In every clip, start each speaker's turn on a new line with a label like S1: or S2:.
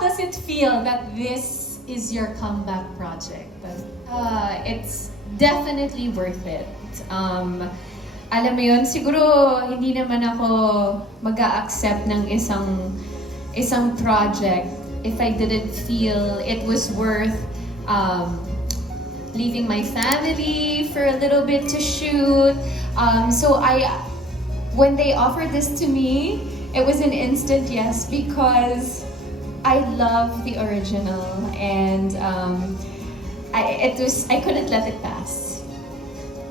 S1: does it feel that this is your comeback project?
S2: Uh, it's definitely worth it. Um, alam mo yun, siguro hindi naman ako mag accept ng isang isang project if I didn't feel it was worth um, leaving my family for a little bit to shoot. Um, so I, when they offered this to me, it was an instant yes because I love the original and um, I, it was I couldn't let it pass.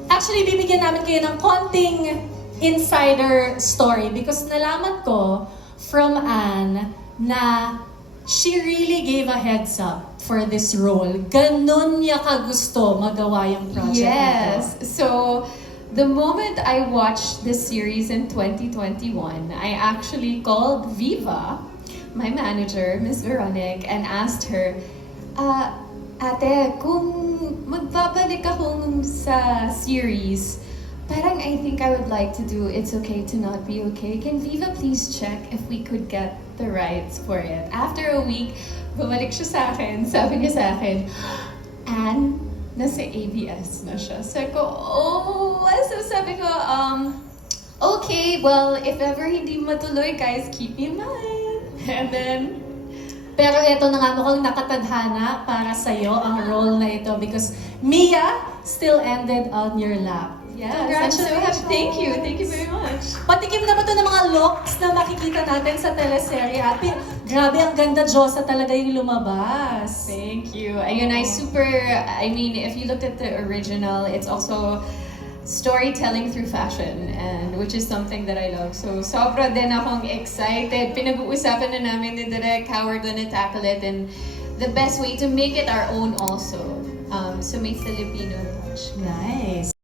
S1: Actually, bibigyan namin kayo ng konting insider story because nalaman ko from Anne na she really gave a heads up for this role. Ganon niya kagusto magawa yung project.
S2: Yes. So the moment I watched this series in 2021, I actually called Viva, my manager, Miss Veronique, and asked her, uh, Ate, kung magbabalik akong sa series, parang I think I would like to do It's Okay to Not Be Okay. Can Viva please check if we could get the rights for it? After a week, bumalik siya sa akin. Sabi niya sa akin, Anne, nasa ABS na siya. Sabi ko, oh, so sabi ko, um, okay, well, if ever hindi matuloy, guys, keep me in mind. And then,
S1: Pero eto na nga mukhang nakatadhana para sa'yo ang role na ito because Mia still ended on your lap.
S2: yes, I'm so happy.
S1: Congratulations!
S2: Thank you, thank you very much.
S1: Patikim na ba ito ng mga looks na makikita natin sa teleserye? At grabe, ang ganda Diyosa talaga yung lumabas.
S2: Thank you. Ayun, I super, I mean, if you looked at the original, it's also storytelling through fashion, and which is something that I love. So, sobra din akong excited. Pinag-uusapan na namin ni Direk how we're gonna tackle it and the best way to make it our own also. Um, so, may Filipino touch.
S1: Nice.